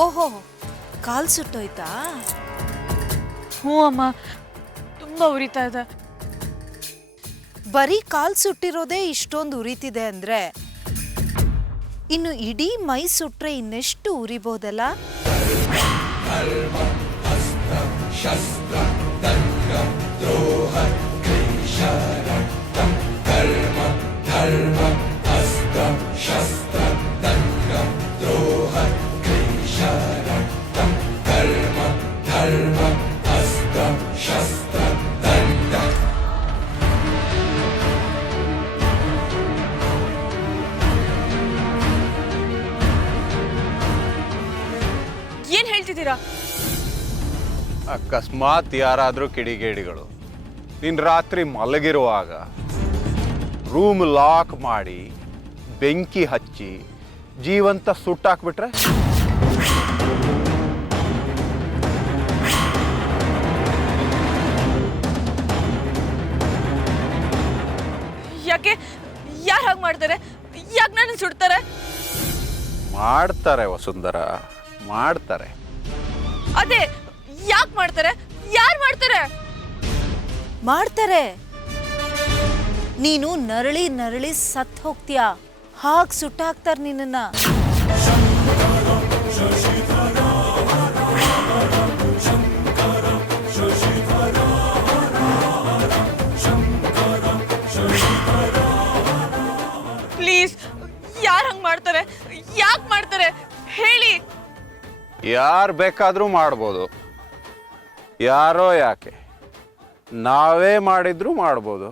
ಓಹೋ, ಕಾಲ್ ಸುಟ್ಟೋಯ್ತಾ? ಹ್ಞೂ ಅಮ್ಮ, ತುಂಬ ಉರಿತಾ ಇದೆ. ಬರೀ ಕಾಲ್ ಸುಟ್ಟಿರೋದೇ ಇಷ್ಟೊಂದು ಉರಿತಿದೆ ಅಂದ್ರೆ ಇನ್ನು ಇಡೀ ಮೈ ಸುಟ್ರೆ ಇನ್ನೆಷ್ಟು ಉರಿಬೋದಲ್ಲ? ಏನ್ ಹೇಳ್ತಿದ್ದೀರಾ? ಅಕಸ್ಮಾತ್ ಯಾರಾದರೂ ಕಿಡಿಗೇಡಿಗಳು ನೀನು ರಾತ್ರಿ ಮಲಗಿರುವಾಗ ರೂಮ್ ಲಾಕ್ ಮಾಡಿ ಬೆಂಕಿ ಹಚ್ಚಿ ಜೀವಂತ ಸುಟ್ಟಾಕ್ಬಿಟ್ರೆ? ಯಾಕೆ? ಯಾರು ಹಾಗೆ ಮಾಡ್ತಾರೆ? ಯಾಕೆ ನನ್ನ ಸುಡ್ತಾರೆ? ಮಾಡ್ತಾರೆ ವಸುಂಧರ, ಮಾಡ್ತಾರೆ. ಅದೇ ಯಾಕೆ ಮಾಡ್ತಾರೆ? ಯಾರು ಮಾಡ್ತಾರೆ? ಮಾಡ್ತಾರೆ. ನೀನು ನರಳಿ ನರಳಿ ಸತ್ ಹೋಗ್ತೀಯಾ, ಹಾಗೆ ಸುಟ್ಟಾಕ್ತಾರೆ ನಿನ್ನ. ಪ್ಲೀಸ್, ಯಾರು ಹಂಗೆ ಮಾಡ್ತಾರೆ? ಯಾಕೆ ಮಾಡ್ತಾರೆ ಹೇಳಿ? ಯಾರು ಬೇಕಾದರೂ ಮಾಡ್ಬೋದು. ಯಾರೋ ಯಾಕೆ, ನಾವೇ ಮಾಡಿದ್ರೂ ಮಾಡ್ಬೋದು.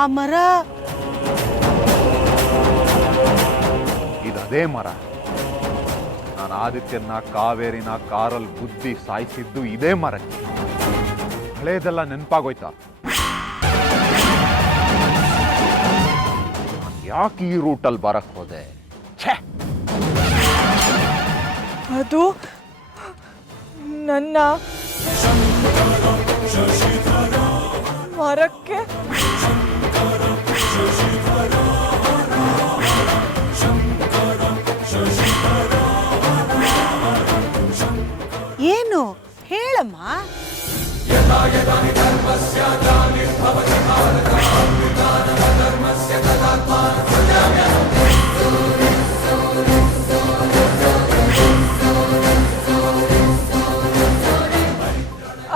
ಆ ಮರ ಇದದೇ ಮರ. ನಾನು ಆದಿತ್ಯನ ಕಾವೇರಿನ ಕಾರಲ್ಲಿ ಬುದ್ಧಿ ಸಾಯಿಸಿದ್ದು ಇದೇ ಮರಕ್ಕೆ. ಹಳೇದೆಲ್ಲ ನೆನಪಾಗೋಯ್ತಾ? ಯಾಕೆ ಈ ರೂಟಲ್ಲಿ ಬರಕ್ ಹೋದೆ? ಅದು ನನ್ನ ಮರಕ್ಕೆ ಏನು ಹೇಳಮ್ಮ?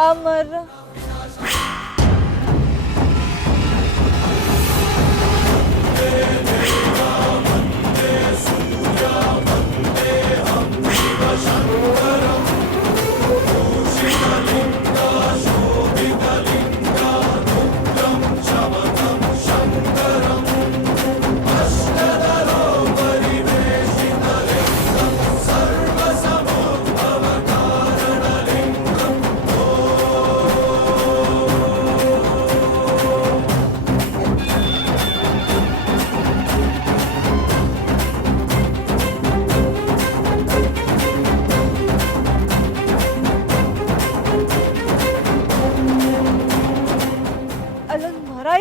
ಅಮರ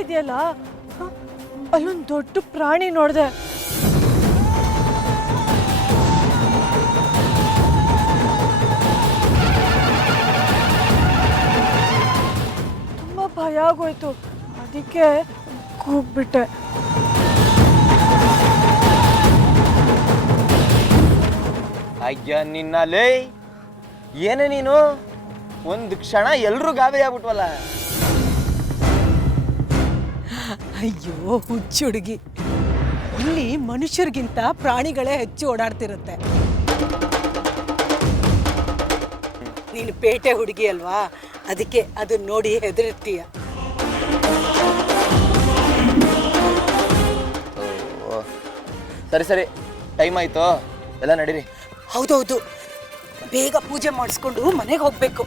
ಇದೆಯಲ್ಲ, ಅಲ್ಲೊಂದು ದೊಡ್ಡ ಪ್ರಾಣಿ ನೋಡಿದೆ. ತುಂಬಾ ಭಯ ಆಗೋಯ್ತು, ಅದಕ್ಕೆ ಕೂಗ್ಬಿಟ್ಟೆ. ಅಯ್ಯ ನಿನ್ನಲೇ, ಏನೇ ನೀನು ಒಂದು ಕ್ಷಣ ಎಲ್ರೂ ಗಾಬರಿ ಆಗ್ಬಿಟ್ವಲ್ಲ. ಅಯ್ಯೋ ಹುಚ್ಚುಡುಗಿ, ಇಲ್ಲಿ ಮನುಷ್ಯರಿಗಿಂತ ಪ್ರಾಣಿಗಳೇ ಹೆಚ್ಚು ಓಡಾಡ್ತಿರುತ್ತೆ. ನೀನು ಪೇಟೆ ಹುಡುಗಿ ಅಲ್ವಾ, ಅದಕ್ಕೆ ಅದನ್ನ ನೋಡಿ ಹೆದರ್ತೀಯ. ಸರಿ ಸರಿ, ಟೈಮ್ ಆಯ್ತು, ಎಲ್ಲ ನಡೀರಿ. ಹೌದೌದು, ಬೇಗ ಪೂಜೆ ಮಾಡಿಸ್ಕೊಂಡು ಮನೆಗೆ ಹೋಗ್ಬೇಕು.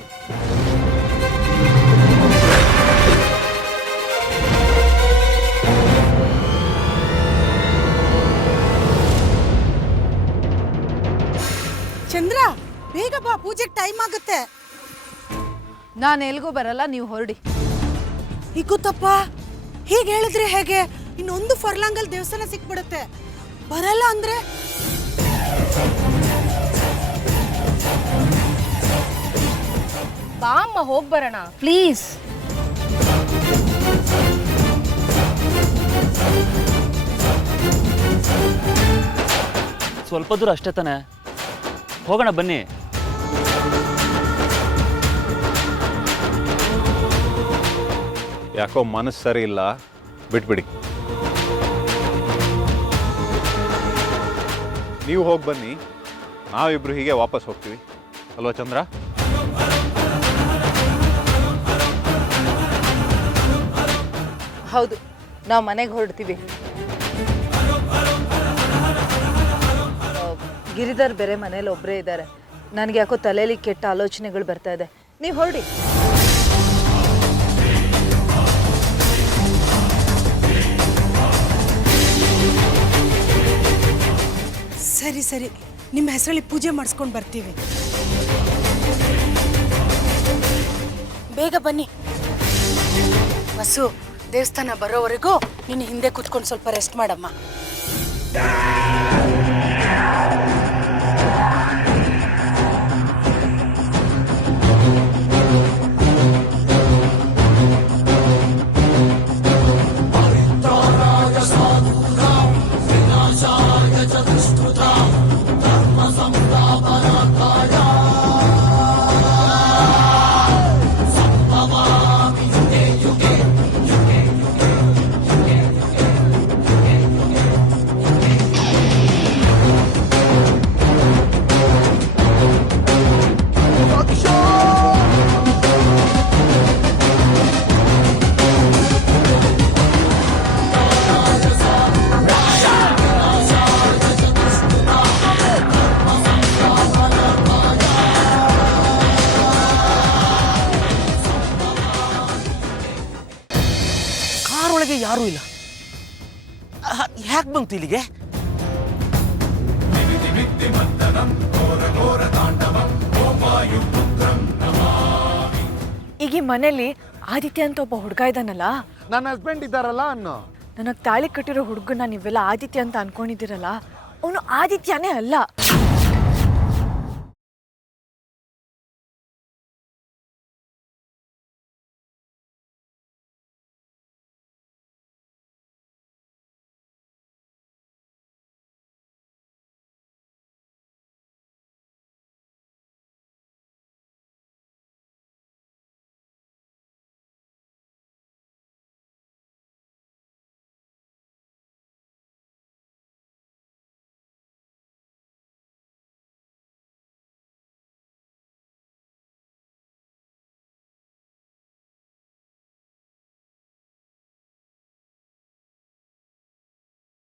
ಚಂದ್ರ, ಬೇಗ ಬಾ, ಪೂಜೆಗೆ ಟೈಮ್ ಆಗುತ್ತೆ. ನಾನು ಎಲ್ಗೂ ಬರಲ್ಲ, ನೀವು ಹೊರಡಿ. ಈಗ ಗೊತ್ತಪ್ಪ, ಹೀಗೆ ಹೇಳಿದ್ರೆ ಹೇಗೆ? ಇನ್ನೊಂದು ಫರ್ಲಾಂಗಲ್ ದೇವಸ್ಥಾನ ಸಿಕ್ಬಿಡುತ್ತೆ. ಬರಲ್ಲ ಅಂದ್ರೆ ಬಾ ಅಮ್ಮ, ಹೋಗ್ ಬರೋಣ ಪ್ಲೀಸ್. ಸ್ವಲ್ಪ ದೂರ ಅಷ್ಟೇ ತಾನೆ, ಹೋಗೋಣ ಬನ್ನಿ. ಯಾಕೋ ಮನಸ್ಸು ಸರಿ ಇಲ್ಲ, ಬಿಟ್ಬಿಡಿ. ನೀವು ಹೋಗಿ ಬನ್ನಿ, ನಾವಿಬ್ರು ಹೀಗೆ ವಾಪಸ್ ಹೋಗ್ತೀವಿ ಅಲ್ವಾ ಚಂದ್ರ? ಹೌದು, ನಾವು ಮನೆಗೆ ಹೊರಡ್ತೀವಿ. ಗಿರಿಧರ್ ಬೇರೆ ಮನೇಲಿ ಒಬ್ಬರೇ ಇದ್ದಾರೆ. ನನಗೆ ಯಾಕೋ ತಲೆಯಲ್ಲಿ ಕೆಟ್ಟ ಆಲೋಚನೆಗಳು ಬರ್ತಾ ಇದೆ. ನೀವು ಹೊರಡಿ. ಸರಿ ಸರಿ, ನಿಮ್ಮ ಹೆಸರಲ್ಲಿ ಪೂಜೆ ಮಾಡಿಸ್ಕೊಂಡು ಬರ್ತೀವಿ. ಬೇಗ ಬನ್ನಿ. ಬಸ್ಸು, ದೇವಸ್ಥಾನ ಬರೋವರೆಗೂ ನೀನು ಹಿಂದೆ ಕೂತ್ಕೊಂಡು ಸ್ವಲ್ಪ ರೆಸ್ಟ್ ಮಾಡಮ್ಮ. ಕಾರೊಳಗೆ ಯಾರೂ ಇಲ್ಲ, ಯಾಕೆ ಬಂತು ಇಲ್ಲಿಗೆ? ಈಗ ಈ ಮನೇಲಿ ಆದಿತ್ಯ ಅಂತ ಒಬ್ಬ ಹುಡುಗ ಇದ್ದಾನಲ್ಲ, ನನ್ನ ಹಸ್ಬೆಂಡ್ ಇದ್ದಾರಲ್ಲ ಅನ್ನೋ. ನನಗೆ ತಾಳಿ ಕಟ್ಟಿರೋ ಹುಡುಗನ ನೀವೆಲ್ಲ ಆದಿತ್ಯ ಅಂತ ಅನ್ಕೊಂಡಿದ್ದೀರಲ್ಲ, ಅವನು ಆದಿತ್ಯನೇ ಅಲ್ಲ.